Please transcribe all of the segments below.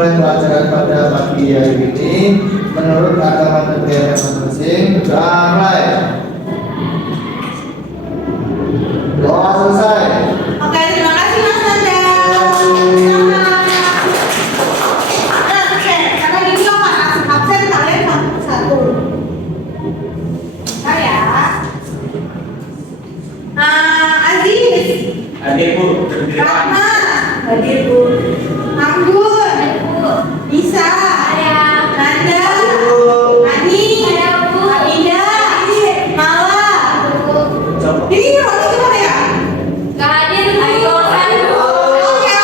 memulai pelajaran pada pagi hari ini menurut agama negara masing-masing. Damai. Doa selesai. Oke, terima kasih Mas Nanda. Oke, karena gini loh Mas, absen kalian satu. Bentar ya. Aziz. Hadir Bu. Rahma. Hadir Bu. Anggun. Nisa. Nanda. Ani. Aminda. Mala. Ini Roni gimana ya? Gak hadir, ayo. Oke.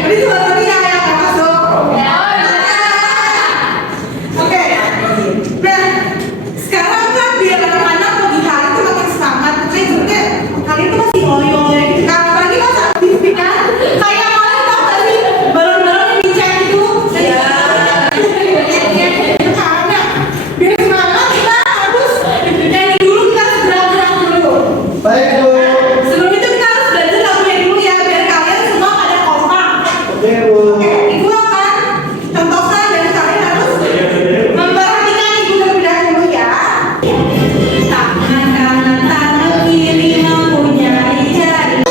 Berarti cuma Roni yang masuk. Oke. Nah, sekarang kan biar anak-anak pagi hari itu makin semangat. Tapi sebenarnya kalian tuh masih loyo gitu kan. Apalagi pas aktivitas kan. Kayak kalian tau gak sih balon-balon yang dicek itu? Iya. Itu karena biar semangat kita harus nyanyi dulu, kita harus gerak-gerak dulu. Baik Bu. Sebelum itu kita harus belajar lagunya dulu ya, biar kalian semua pada kompak. Oke Bu. Oke, Ibu akan contohkan dan kalian harus memperhatikan Ibu terlebih dahulu ya. Tangan kanan, tangan kiri mempunyai jari.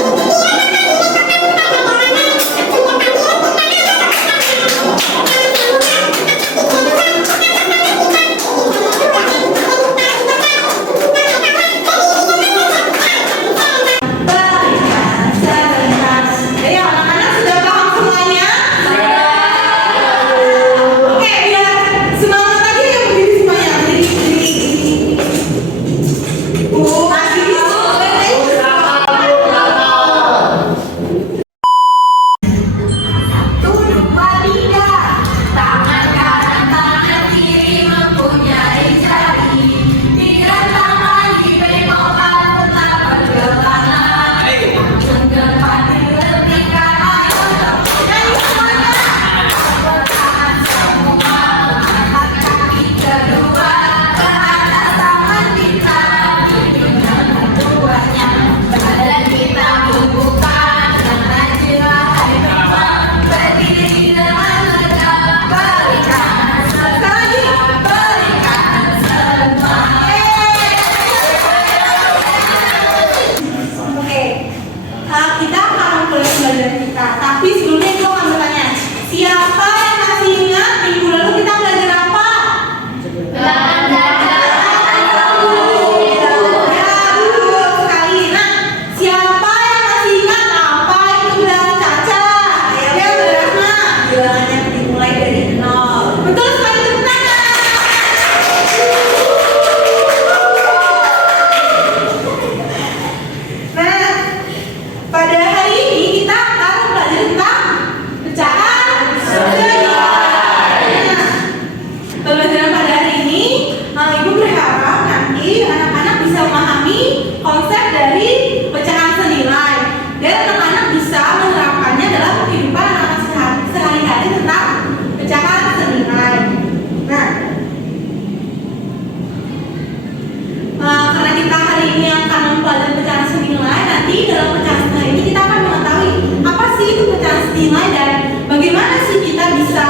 Berikan serentak. Ayo anak-anak sudah paham semuanya? Oke, biar semangat lagi ya berdiri semuanya. Berdiri. Tangan kanan, tangan kiri mempunyai jari. Tiga tangan dibengkokkan tetap bergelangan. Menggelepar dihentikan, ayo nyanyi semuanya. Bertahan semua, angkat kaki kedua ke atas, tangan kita dipindah keduanya. Badan kita bubukan dengan jelas hebat. Berdiri dengan lega, berikan serentak, berikan serentak. Oke, kita akan mulai belajar kita. Tapi sebelumnya itu akan bertanya, siapa yang masih ingat minggu lalu kita belajar apa? Ya, betul sekali. Nah, siapa yang masih ingat apa itu bilangan Caca? Ya, Rahma. Bilangannya dimulai dari 0. Betul sekali, tepuk tangan. Nah, pada hari ini kita akan belajar tentang pecahan senilai. Nah, pembelajaran pada hari ini, Ibu berharap nanti anak-anak bisa memahami konsep dari pecahan senilai dan anak-anak bisa menerapkannya dalam kehidupan anak-anak sehari-hari tentang pecahan senilai. Nah, karena kita hari ini akan mempelajari pecahan senilai, nanti dalam pecahan senilai ini kita akan mengetahui apa sih itu pecahan senilai dan bagaimana sih kita bisa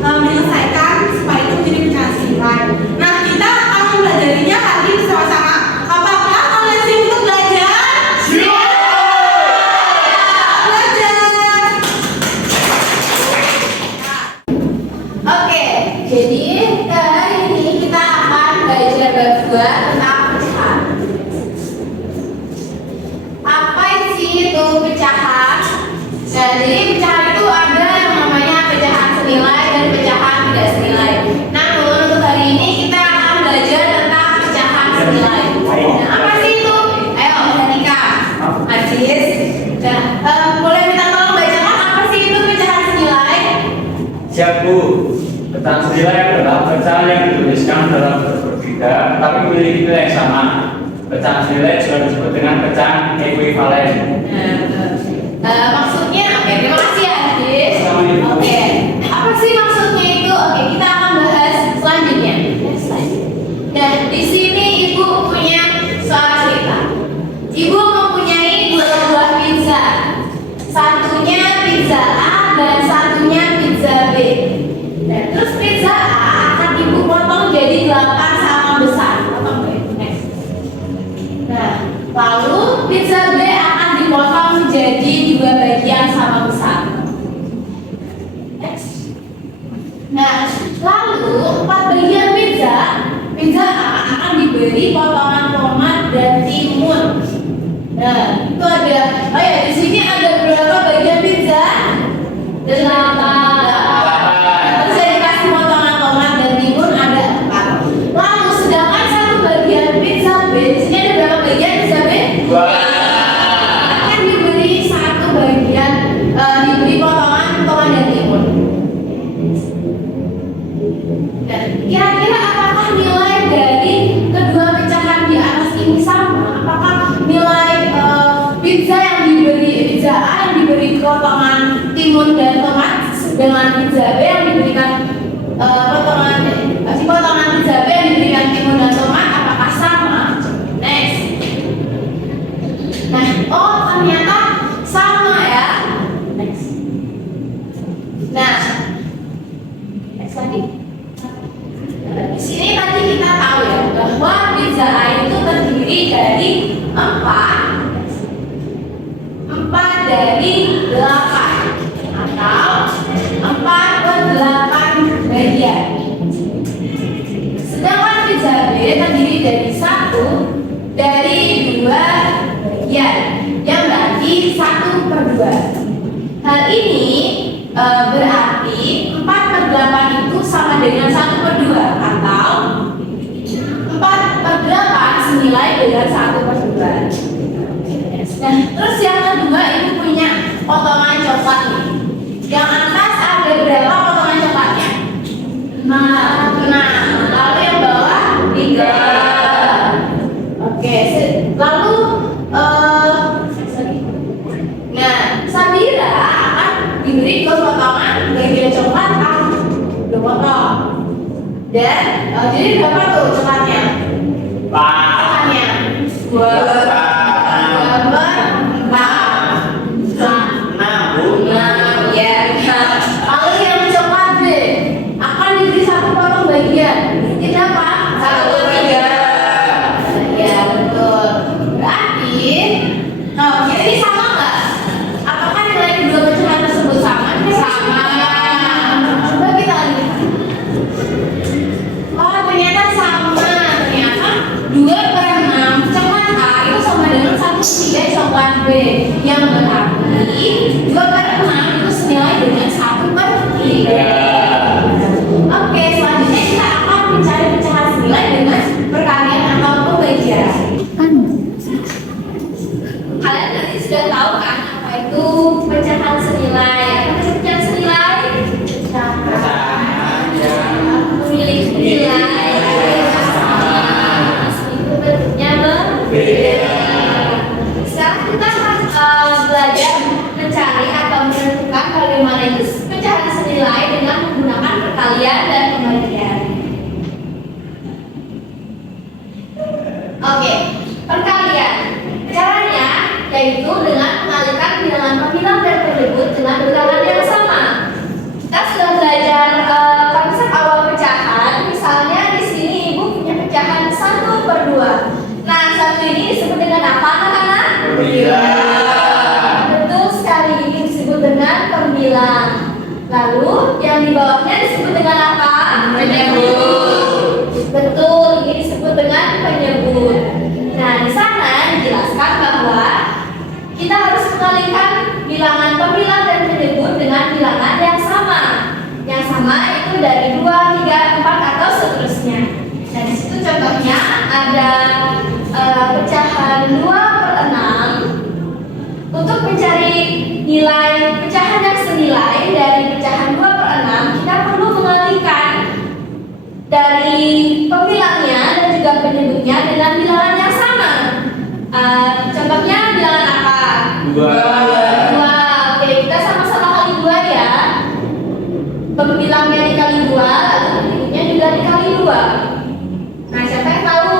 menyelesaikan supaya itu menjadi pecahan senilai. Nah, kita akan mempelajarinya hari ini bersama-sama. Apakah kalian siap untuk belajar? Siap! Belajar! Oke, jadi hari ini kita akan belajar bab 2 tentang pecahan. Apa sih itu pecahan? Jadi pecahan itu ada yang namanya pecahan senilai dan pecahan tidak senilai. Namun untuk hari ini kita akan belajar tentang pecahan senilai. Nah, apa sih itu? Ayo, Danika, Aziz. Nah, boleh minta tolong bacakan apa sih itu pecahan senilai? Siap Bu. Pecahan senilai adalah pecahan yang dituliskan dalam bentuk berbeda tapi memiliki nilai yang sama. Pecahan senilai juga disebut dengan pecahan ekuivalen. Maksudnya, oke, terima kasih ya Aziz. Sama-sama. Oke, apa sih maksudnya itu? Oke, kita akan bahas selanjutnya. Dan di sini Ibu punya soal cerita. Ibu mempunyai 2 buah pizza. Satunya pizza A dan satunya pizza B. potongan timun dan tomat dengan pizza B yang diberikan potongan pizza B yang diberikan timun dan tomat apakah sama? Next. Nah, oh ternyata sama ya. Next. Nah, next lagi. Di sini tadi kita tahu ya bahwa pizza A itu terdiri dari 4 dari 8 atau 4/8 bagian. Sedangkan pizza B terdiri dari 1 dari 2 bagian yang berarti 1/2. Hal ini berarti 4/8 itu sama dengan 1/2 atau 4/8 senilai dengan 1/2. Nah, terus yang kedua itu punya potongan coklat nih. Yang atas ada berapa potongan coklatnya? 6. Lalu yang bawah 3. Oke, lalu nah, Sabira akan diberi 2 potongan bagian coklat 2 potong. Dan jadi berapa tuh coklatnya? Coklatnya 2 Lalu yang coklat B akan diberi 1 potong bagian. Ini berapa? 1/3. Ya betul. Berarti, ini sama nggak? Apakah nilai kedua pecahan tersebut sama? Sama. Coba kita lihat. Oh ternyata sama. Ternyata 2/6 coklat A itu sama dengan 1/3 coklat B, yang berarti 2/6 itu senilai dengan 1/3. Oke, selanjutnya kita akan mencari pecahan senilai dengan perkalian atau pembagian. Kalian tadi sudah tahu kan apa itu pecahan senilai? Apa itu pecahan senilai? Pecahan yang memiliki nilai meskipun bentuknya berbeda. Sekarang kita akan belajar mencari atau menentukan bagaimana itu pecahan senilai dengan menggunakan perkalian dan pembagian. Oke, perkalian. Caranya yaitu dengan mengalihkan bilangan pemilang dan penyebut dengan bilangan yang sama. Kita sudah belajar konsep awal pecahan. Misalnya di sini ibu punya pecahan 1/2. Nah, 1 ini disebut dengan apa, anak-anak? Betul sekali, ini disebut dengan pembilang. Lalu yang di bawahnya disebut dengan apa? Penyebut. Betul, ini disebut dengan penyebut. Nah, di sana dijelaskan bahwa kita harus mengalihkan bilangan pembilang dan penyebut dengan bilangan yang sama. Yang sama itu dari 2, 3, 4 atau seterusnya. Nah, di situ contohnya ada pecahan 2/6. Untuk mencari nilai pecahan yang senilai dari pecahan 2/6, kita perlu mengalihkan dari pembilangnya dan juga penyebutnya dengan bilangan yang sama. Contohnya bilangan apa? 2. Oke, kita sama-sama kali 2 ya. Pembilangnya dikali 2, lalu penyebutnya juga dikali 2. Nah, siapa yang tahu?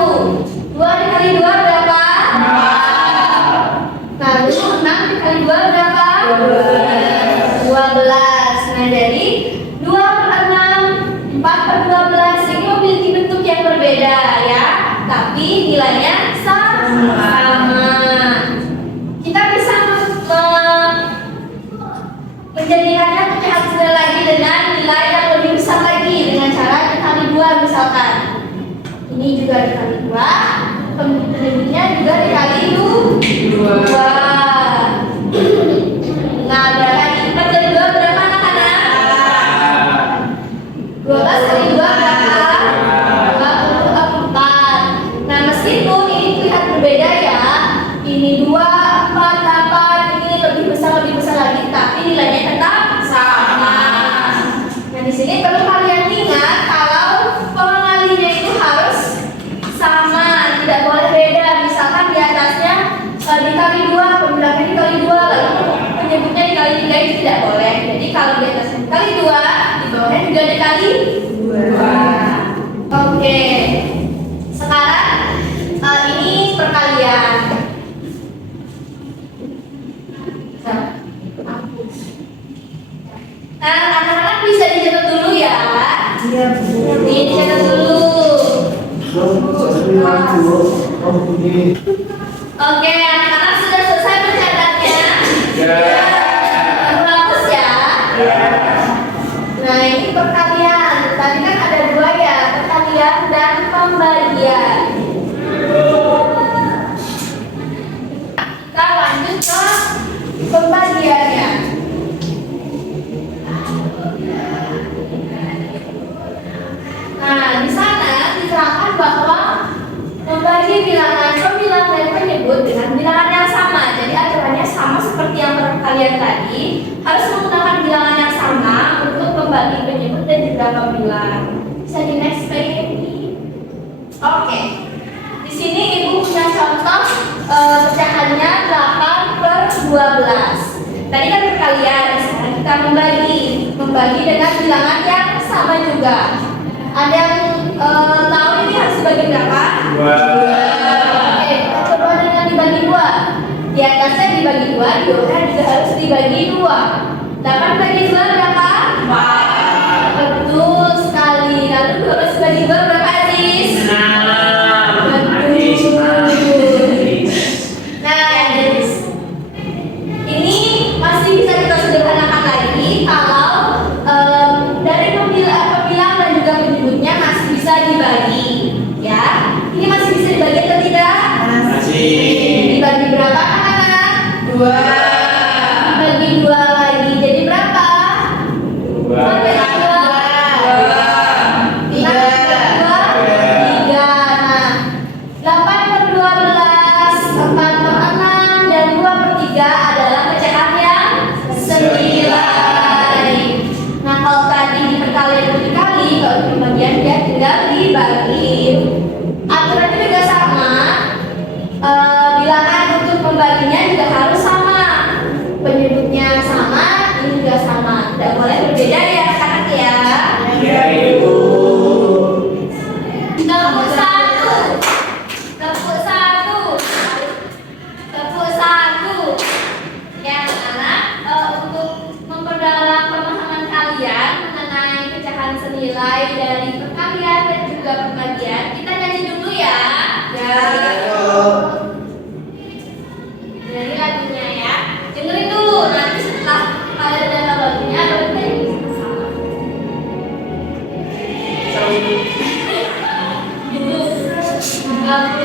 2 dikali 2 berapa? 4. Lalu 6 dikali 2 berapa? 12. Nah, jadi 2/6, 4/12 ini memiliki bentuk yang berbeda ya, tapi nilainya sama. Kita bisa menjadikannya pecahan senilai lagi dengan nilai yang lebih besar lagi dengan cara dikali 2 misalkan. Ini juga dikali 2, penyebutnya juga dikali 2. Nah, berapa ini? 4 kali 2 berapa anak-anak? 12 kali 2 berapa? 24. Nah, meskipun ini terlihat berbeda ya, ini 2, 4, 8, ini lebih besar lagi, tapi nilainya tetap sama. Nah, di sini perlu kalian ingat kalau pengalinya itu harus sama, tidak boleh beda. Misalkan di atasnya dikali 2 tidak boleh. Jadi kalau di atasnya dikali 2, di bawahnya juga dikali 2. Oke. Sekarang ini perkalian. Nah, anak-anak bisa dicatat dulu ya. Iya, Bu. Nih, dicatat dulu. Oke, anak-anak sudah selesai mencatatnya. Hapus ya. Nah, ini perkalian. Tadi kan ada 2 ya, perkalian dan pembagian. Kita lanjut ke pembagiannya. Nah, di sana diterangkan bahwa membagi bilangan pembilang dan penyebut dengan bilangan yang sama. Jadi aturannya sama seperti yang perkalian tadi, harus menggunakan bilangan yang sama untuk membagi penyebut dan juga pembilang. Bisa di next page. Oke. Di sini Ibu punya contoh pecahannya 8/12. Tadi kan perkalian, sekarang kita membagi dengan bilangan yang sama juga. Ada yang tahu ini harus dibagi berapa? 2. Oke, coba dengan dibagi 2. Di atasnya dibagi 2, di bawahnya juga harus dibagi 2. 8 bagi 2 berapa? 4. Betul sekali. Lalu 12 bagi 2 berapa, Aziz? 6. Nah, ini masih bisa kita sederhanakan lagi kalau dari pembilang dan juga penyebutnya masih bisa dibagi, ya. Ini masih bisa dibagi atau tidak? Masih. Dibagi berapa, anak-anak? 2. Dibagi 2 lagi, jadi berapa? 2. Sampai 2. 3. 3. Nah, 8/12, 4/6, dan 2/3 adalah pecahan yang senilai. Nah, kalau tadi di perkalian dikali, kalau di pembagian dia tinggal dibagi. Aturannya juga sama. Bilangan untuk pembaginya juga harus sama. Penyebutnya sama, ini juga sama. Tidak boleh berbeda ya, anak-anak ya. Ya, Ibu. Tepuk 1. Tepuk 1. Tepuk 1. Ya, anak-anak, untuk memperdalam pemahaman kalian mengenai pecahan senilai dari perkalian dan juga pembagian, kita nyanyi dulu ya. Ya. Dari lagunya ya. Dengerin dulu, nanti setelah kalian dengar lagunya baru kita nyanyi sama-sama. Aku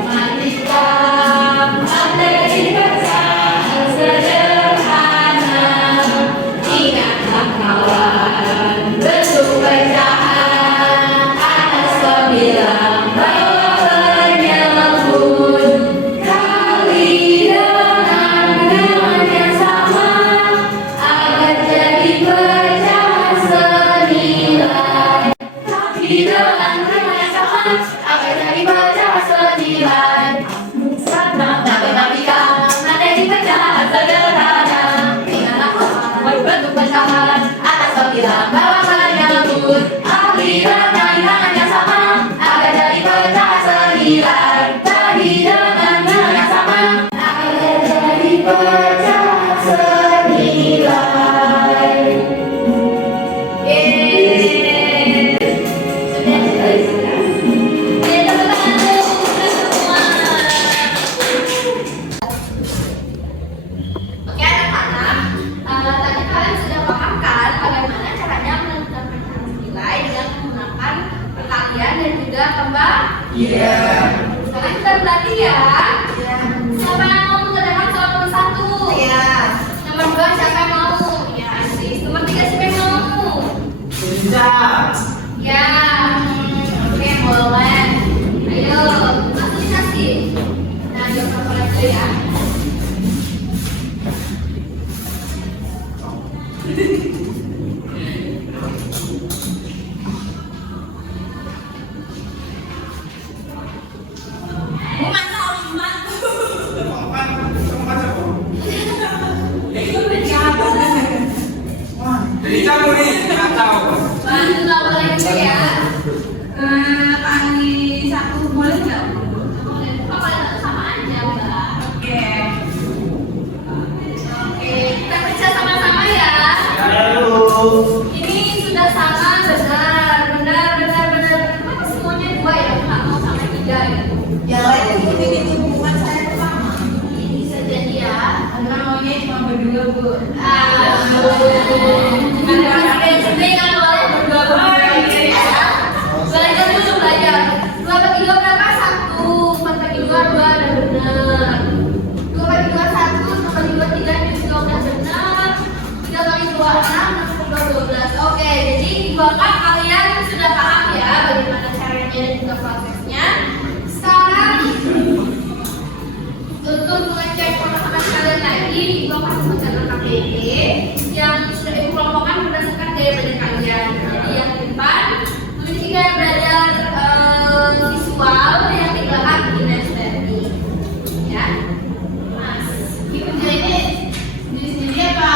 memandikan andai kata sederhana, ingatlah kawan bentuk pecahan atas pembilang bawahnya lembut, kali dengan bilangan yang sama agar jadi pecahan senilai. Tapi dengan bilangan yang sama agar jadi pecahan senilai. Matematika materi pecahan sederhana, ingatlah kawan bentuk pecahan atas pembilang bawahnya lembut, kali dengan bilangan yang sama agar jadi pecahan senilai. Tadi dengan bilangan yang sama agar jadi pecahan senilai. Sudah. Oke, tepuk tangan dulu untuk semua. Oke, anak-anak, tadi kalian sudah paham kan bagaimana caranya menentukan pecahan senilai dengan menggunakan perkalian dan juga pembagian. Iya. Sekarang kita berlatih ya. Siapa yang mau mengerjakan soal nomor 1? Ya. Nomor 2 siapa yang mau? Ya, Aziz. Nomor 3 siapa yang mau? Bisa. Ya, oke, boleh. Ayo, langsung dikasih. Nah, yuk kalkulator dulu ya. tahu. Bantu nggak boleh gitu ya. Kali satu boleh nggak? Boleh. Pokoknya sama aja, Mbak. Oke. Oke, kita periksa sama-sama ya. Halo. Ini sudah sama, benar. Kenapa semuanya 2 ya? Nggak mau sampai 3 gitu. Yang lain ikutin itu bukan saya pertama. Ini bisa jadi ya. Karena maunya cuma berdua bu. Karena masih SD kan boleh berdua gitu ya. Belajar dulu belajar. 2 bagi 2 berapa? 1. 4 bagi 2 2 udah benar. 2 bagi 2 1. 2 bagi 2 3 ini juga udah benar. 3 kali 2 6 6 12. Oke, jadi di belakang kalian sudah paham ya bagaimana caranya dan juga prosesnya. Sekarang untuk mengecek pemahaman kalian lagi, Ibu akan mencatat KPD yang sudah Ibu kelompokkan berdasarkan gaya belajar kalian. Jadi yang di depan memiliki gaya belajar visual, yang di belakang kinestetik. Ya, Mas. Dikerjainnya sendiri apa?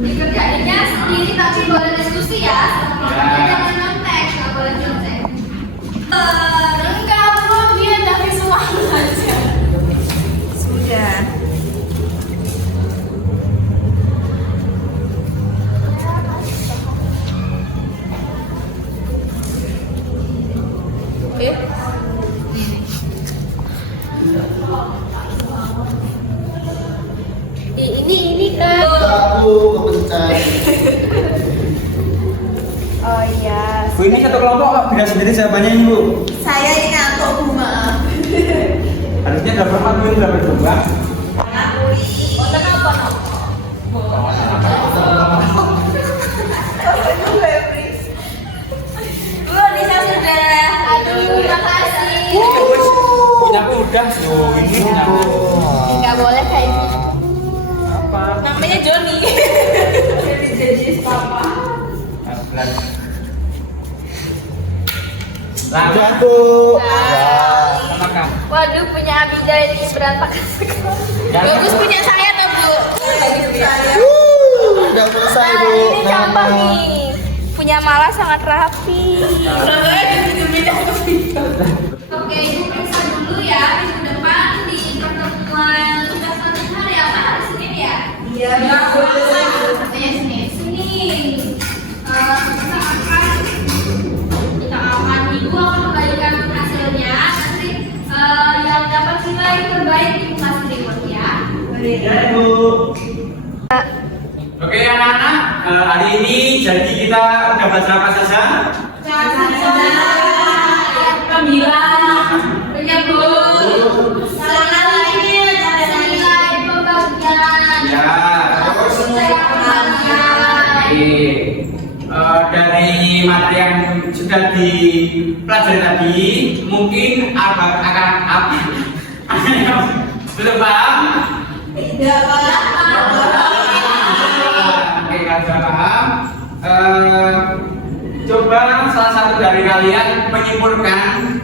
Dikerjainnya sendiri tapi boleh diskusi ya. Kelompoknya jangan nyontek, nggak boleh nyontek. Enggak, belum dia udah visual aja. Sudah. Oke. Ini Satu kepencet. Oh iya. Bu, ini satu kelompok kok beda sendiri jawabannya ini Bu. Saya ini ngantuk bu maaf. Harusnya dapat 4 Bu, ini dapat 2. Otak apa? Bu, Nisa sudah. Aduh, makasih. Punya aku udah. Loh, ini punya aku. Nggak boleh kayak gitu. Apa? Namanya Joni. Jadi papa. Udah Bu. Sama kamu. Waduh, punya Abida ini berantakan sekali. Bagus punya saya tuh Bu. Udah selesai Bu. Ini contoh nih. Punya Mala sangat rapi. Oke, Ibu periksa dulu ya minggu depan di pertemuan tugas hari apa? Hari Senin ya? Iya. Katanya Senin. Kita akan Ibu akan kembalikan hasilnya. Nanti yang dapat nilai terbaik Ibu kasih report ya. Ya Bu. Oke anak-anak, hari ini jadi kita udah belajar apa saja? Penyebut nilai pembagian Ya. Oke. Dari materi yang sudah dipelajari tadi, mungkin akan apa? Belum paham? Tidak Oke, kalau sudah paham, coba salah satu dari kalian menyimpulkan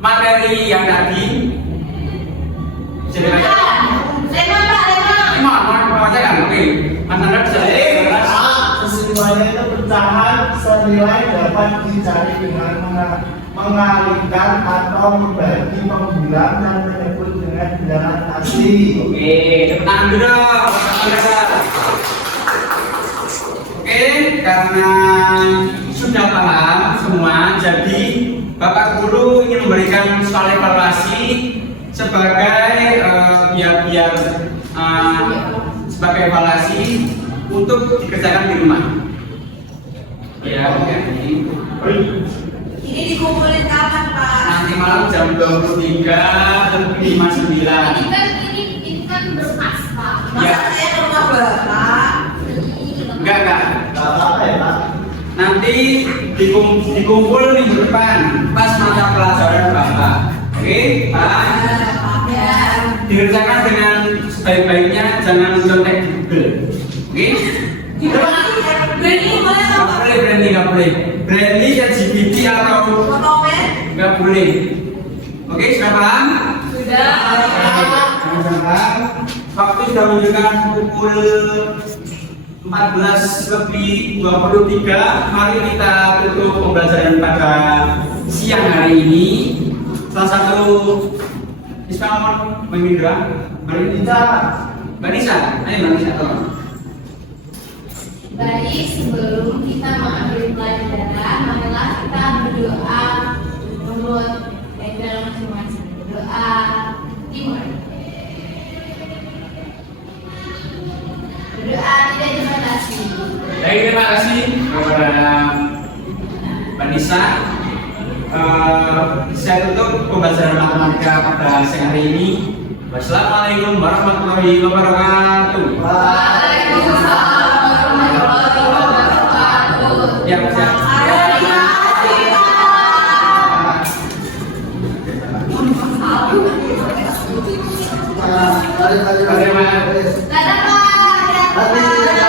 materi yang tadi. Jadi mau aja kan? Oke, Mas Andra bisa jelas. Kesimpulannya itu pecahan senilai dapat dicari dengan mengalihkan atau membagi pembilang dan menyebut dengan bilangan asli. Oke, tepuk tangan dulu. Oke, karena sudah paham semua, jadi Bapak Guru ingin memberikan soal evaluasi sebagai biar sebagai evaluasi untuk dikerjakan di rumah. Ya, oke. Ini dikumpulin kapan Pak? Nanti malam jam 23.59. Ini kan bermas Pak. Ya. Masa saya ke rumah Bapak? Enggak. Gak apa-apa ya Pak. Nanti dikumpul minggu depan pas mata pelajaran Bapak. Oke, Pak. Ya. Dikerjakan dengan sebaik-baiknya, jangan contek Google. Oke? Berani boleh Nggak boleh berhenti, nggak boleh. Berhenti ya GPT atau komen? nggak boleh. Oke, sudah paham? Sudah. Jangan. Waktu sudah menunjukkan pukul 14:23. Mari kita tutup pembelajaran pada siang hari ini. Salah satu Ismail Memindra, Mari kita Mbak Nisa, ayo Mbak Nisa tolong. Baik, sebelum kita mengambil pelajaran, marilah kita berdoa menurut background masing-masing. Berdoa dimulai. Berdoa tidak terima kasih. Baik, terima kasih kepada Mbak Nisa. Saya tutup pembelajaran matematika pada siang hari ini. Wassalamualaikum warahmatullahi wabarakatuh. Waalaikumsalam warahmatullahi wabarakatuh. Ya, siap. mari. Dadah, Pak. Mari.